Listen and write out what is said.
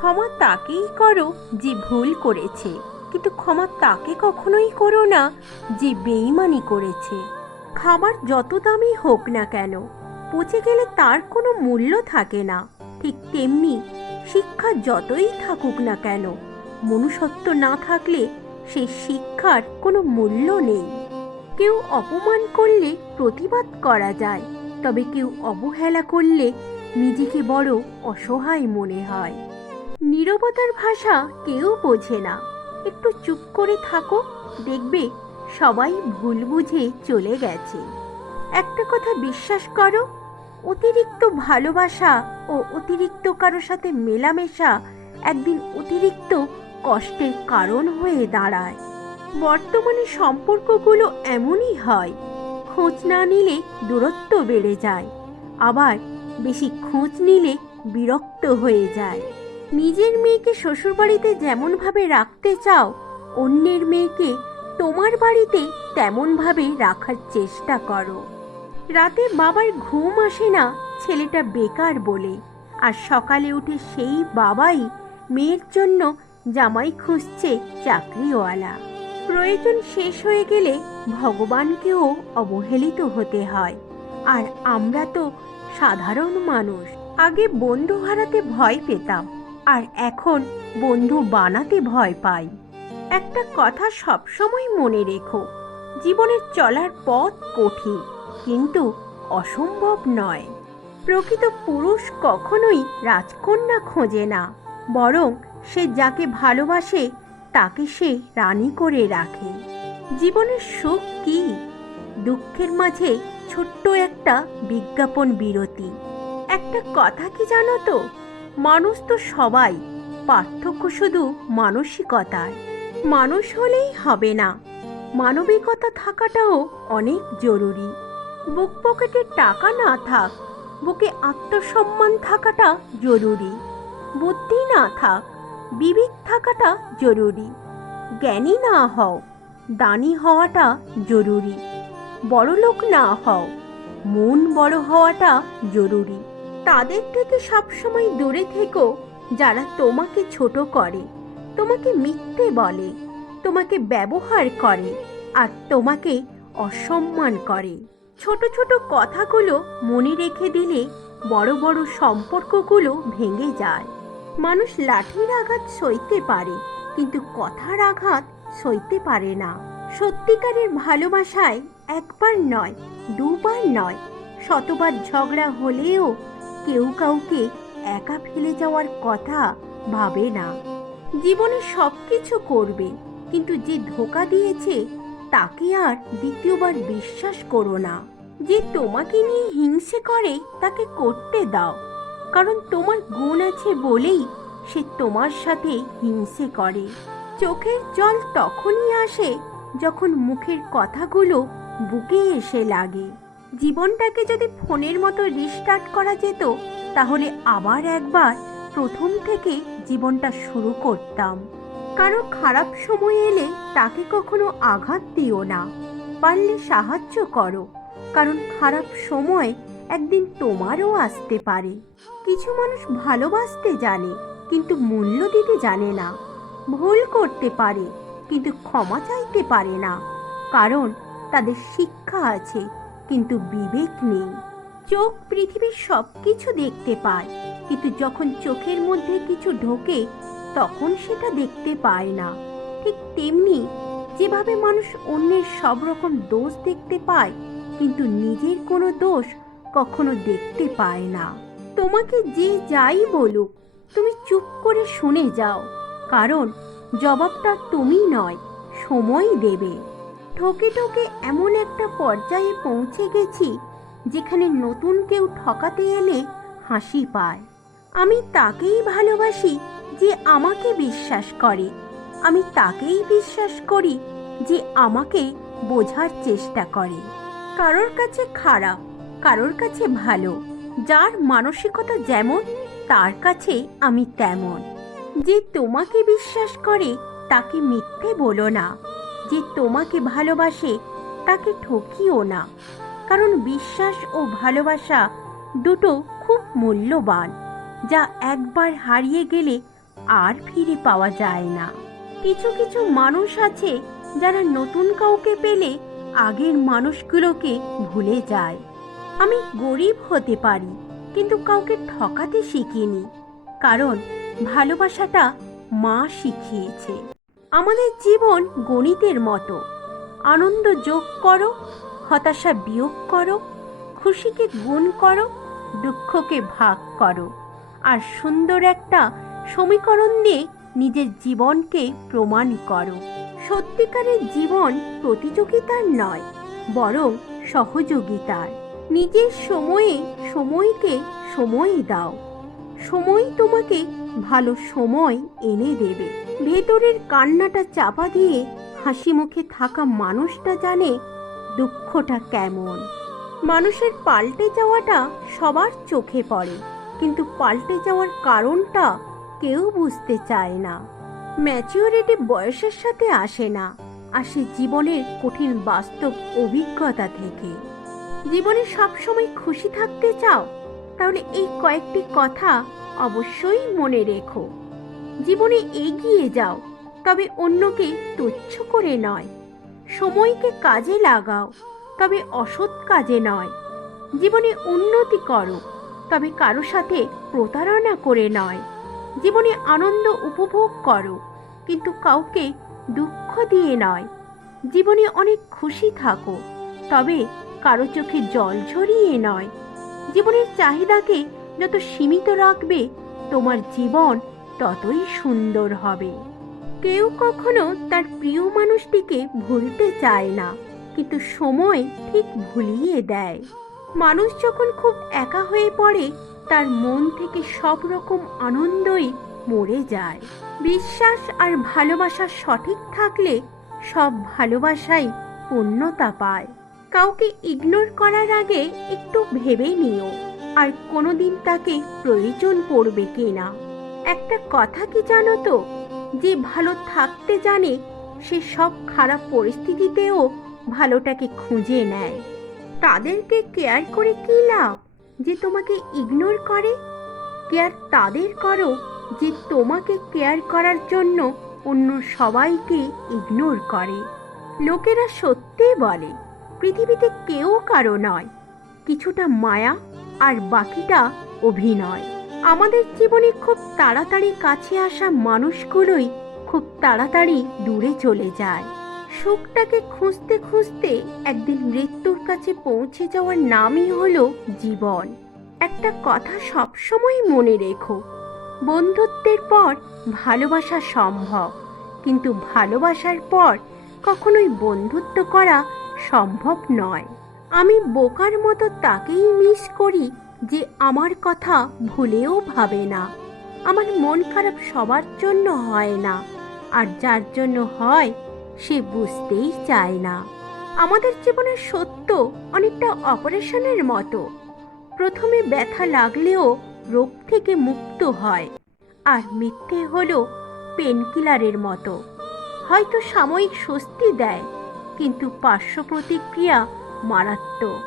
ক্ষমা তাকেই করো যে ভুল করেছে, কিন্তু ক্ষমা তাকে কখনোই করো না যে বেঈমানি করেছে। খাবার যত দামি হোক না কেন, পচে গেলে তার কোনো মূল্য থাকে না। ঠিক তেমনি শিক্ষা যতই থাকুক না কেন, মনুষ্যত্ব না থাকলে সেই শিক্ষার কোনো মূল্য নেই। কেউ অপমান করলে প্রতিবাদ করা যায়, তবে কেউ অবহেলা করলে নিজেকে বড় অসহায় মনে হয়। নীরবতার ভাষা কেউ বোঝে না। একটু চুপ করে থাকো, দেখবে সবাই ভুল বুঝে চলে গেছে। একটা কথা বিশ্বাস করো, অতিরিক্ত ভালোবাসা ও অতিরিক্ত কারো সাথে মেলামেশা একদিন অতিরিক্ত কষ্টের কারণ হয়ে দাঁড়ায়। বর্তমানে সম্পর্কগুলো এমনই হয়, খোঁজ না নিলে দূরত্ব বেড়ে যায়, আবার বেশি খোঁজ নিলে বিরক্ত হয়ে যায়। নিজের মেয়েকে শ্বশুরবাড়িতে যেমনভাবে রাখতে চাও, অন্যের মেয়েকে তোমার বাড়িতে তেমনভাবে রাখার চেষ্টা করো। রাতে বাবার ঘুম আসে না ছেলেটা বেকার বলে, আর সকালে উঠে সেই বাবাই মেয়ের জন্য জামাই খুঁজছে চাকরিওয়ালা। প্রয়োজন শেষ হয়ে গেলে ভগবানকেও অবহেলিত হতে হয়। আর আমরা তো সাধারণ মানুষ। আগে বন্ধু হারাতে ভয় পেতাম, আর এখন বন্ধু বানাতে ভয় পাই। একটা কথা সবসময় মনে রেখো, জীবনের চলার পথ কঠিন, কিন্তু অসম্ভব নয়। প্রকৃত পুরুষ কখনোই রাজকন্যা খোঁজে না, বরং সে যাকে ভালোবাসে তাকে সে রানী করে রাখে। জীবনের সুখ কি? দুঃখের মাঝে ছোট্ট একটা বিজ্ঞাপন বিরতি। একটা কথা কি জানো তো, মানুষ তো সবাই, পার্থক্য শুধু মানসিকতার। মানুষ হলেই হবে না, মানবিকতা থাকাটাও অনেক জরুরি। বুক পকেটে টাকা না থাক, বুকে আত্মসম্মান থাকাটা জরুরি। বুদ্ধি না থাক, বিবেক থাকাটা জরুরি। জ্ঞানী না হও, দানি হওয়াটা জরুরি। বড়লোক না হও, মন বড় হওয়াটা জরুরি। তাদের থেকে সবসময় দূরে থেকো যারা তোমাকে ছোট করে, তোমাকে মিথ্যে বলে, তোমাকে ব্যবহার করে, আর তোমাকে অসম্মান করে। ছোট ছোট কথাগুলো মনে রেখে দিলে বড় বড় সম্পর্কগুলো ভেঙে যায়। মানুষ লাঠির আঘাত সইতে পারে, কিন্তু কথার আঘাত সইতে পারে না। সত্যিকারের ভালোবাসায় একবার নয়, দুবার নয়, শতবার ঝগড়া হলেও কেউ কাউকে একা ফেলে যাওয়ার কথা ভাবে না। জীবনে সবকিছু করবে, কিন্তু যে ধোঁকা দিয়েছে তাকে আর দ্বিতীয়বার বিশ্বাস করো না। যে তোমাকে নিয়ে হিংসে করে তাকে করতে দাও, কারণ তোমার গুণ আছে বলেই সে তোমার সাথে হিংসে করে। চোখের জল তখনই আসে যখন মুখের কথাগুলো বুকে এসে লাগে। জীবনটাকে যদি ফোনের মতো রিস্টার্ট করা যেত, তাহলে আবার একবার প্রথম থেকে জীবনটা শুরু করতাম। কারো খারাপ সময় এলে তাকে কখনো আঘাত দিও না, পারলে সাহায্য করো, কারণ খারাপ সময় একদিন তোমারও আসতে পারে। কিছু মানুষ ভালোবাসতে জানে, কিন্তু মূল্য দিতে জানে না। ভুল করতে পারে, কিন্তু ক্ষমা চাইতে পারে না, কারণ তাদের শিক্ষা আছে কিন্তু বিবেক নেই। চোখ পৃথিবীর সব কিছু দেখতে পায়, কিন্তু যখন চোখের মধ্যে কিছু ঢোকে তখন সেটা দেখতে পায় না। ঠিক তেমনি যেভাবে মানুষ অন্যের সব রকম দোষ দেখতে পায়, কিন্তু নিজের কোনো দোষ কখনো দেখতে পায় না। তোমাকে যে যাই বলুক, তুমি চুপ করে শুনে যাও, কারণ জবাবটা তুমি নয়, সময় দেবে। ঠকে ঠকে এমন একটা পর্যায়ে পৌঁছে গেছি যেখানে নতুন কেউ ঠকাতে এলে হাসি পায়। আমি তাকেই ভালোবাসি যে আমাকে বিশ্বাস করে, আমি তাকেই বিশ্বাস করি যে আমাকে বোঝার চেষ্টা করে। কারোর কাছে খারাপ, কারোর কাছে ভালো, যার মানসিকতা যেমন তার কাছে আমি তেমন। যে তোমাকে বিশ্বাস করে তাকে মিথ্যে বলো না, যে তোমাকে ভালোবাসে তাকে ঠকিও না, কারণ বিশ্বাস ও ভালোবাসা দুটো খুব মূল্যবান, যা একবার হারিয়ে গেলে আর ফিরে পাওয়া যায় না। কিছু কিছু মানুষ আছে যারা নতুন কাউকে পেলে আগের মানুষগুলোকে ভুলে যায়। আমি গরিব হতে পারি, কিন্তু কাউকে ঠকাতে শিখিনি, কারণ ভালোবাসাটা মা শিখিয়েছে। আমাদের জীবন গণিতের মতো, আনন্দ যোগ করো, হতাশা বিয়োগ করো, খুশিকে গুণ করো, দুঃখকে ভাগ করো, আর সুন্দর একটা সমীকরণ দিয়ে নিজের জীবনকে প্রমাণ করো। সত্যিকারের জীবন প্রতিযোগিতার নয়, বরং সহযোগিতার। নিজের সময়ে সময়কে সময় দাও, সময় তোমাকে ভালো সময় এনে দেবে। ভেতরের কান্নাটা চাপা দিয়ে হাসি মুখে থাকা মানুষটা জানে দুঃখটা কেমন। মানুষের পাল্টে যাওয়াটা সবার চোখে পড়ে, কিন্তু পাল্টে যাওয়ার কারণটা কেউ বুঝতে চায় না। ম্যাচিউরিটি বয়সের সাথে আসে না, আসে জীবনের কঠিন বাস্তব অভিজ্ঞতা থেকে। জীবনে সবসময় খুশি থাকতে চাও? তাহলে এই কয়েকটি কথা অবশ্যই মনে রেখো। জীবনে এগিয়ে যাও, তবে অন্যকে তুচ্ছ করে নয়। সময়কে কাজে লাগাও, তবে অসৎ কাজে নয়। জীবনে উন্নতি করো, তবে কারো সাথে প্রতারণা করে নয়। জীবনে আনন্দ উপভোগ করো, কিন্তু কাউকে দুঃখ দিয়ে নয়। জীবনে অনেক খুশি থাকো, তবে কারো চোখে জল ঝরিয়ে নয়। জীবনের চাহিদাকে যত সীমিত রাখবে, তোমার জীবন ততই সুন্দর হবে। কেউ কখনো তার প্রিয় মানুষটিকে ভুলতে চায় না, কিন্তু সময় ঠিক ভুলিয়ে দেয়। মানুষ যখন খুব একা হয়ে পড়ে, তার মন থেকে সব রকম আনন্দই মরে যায়। বিশ্বাস আর ভালোবাসা সঠিক থাকলে সব ভালোবাসাই পূর্ণতা পায়। কাউকে ইগনোর করার আগে একটু ভেবে নিও, আর কোনোদিন তাকে প্রয়োজন পড়বে কিনা। একটা কথা কি জানো তো, যে ভালো থাকতে জানে সে সব খারাপ পরিস্থিতিতেও ভালোটাকে খুঁজে নেয়। তাদেরকে কেয়ার করে কি লাভ যে তোমাকে ইগনোর করে? কেয়ার তাদের করো যে তোমাকে কেয়ার করার জন্য অন্য সবাইকে ইগনোর করে। লোকেরা সত্যি বলে, পৃথিবীতে কেউ কারো নয়, কিছুটা মায়া আর বাকিটা অভিনয়। আমাদের জীবনে খুব তাড়াতাড়ি কাছে আসা মানুষগুলোই খুব তাড়াতাড়ি দূরে চলে যায়। সুখটাকে খুঁজতে খুঁজতে একদিন মৃত্যুর কাছে পৌঁছে যাওয়ার নামই হলো জীবন। একটা কথা সবসময় মনে রেখো, বন্ধুত্বের পর ভালোবাসা সম্ভব, কিন্তু ভালোবাসার পর কখনোই বন্ধুত্ব করা সম্ভব নয়। আমি বোকার মতো তাকেই মিস করি যে আমার কথা ভুলেও ভাবে না। আমার মন খারাপ সবার জন্য হয় না, আর যার জন্য হয় সে বুঝতেই চায় না। আমাদের জীবনের সত্য অনেকটা অপারেশনের মতো। প্রথমে ব্যথা লাগলেও রোগ থেকে মুক্ত হয়, আর মিথ্যে হলো পেনকিলারের মতো। হয়তো সাময়িক স্বস্তি দেয়, কিন্তু পার্শ্ব প্রতিক্রিয়া মারাত্মক।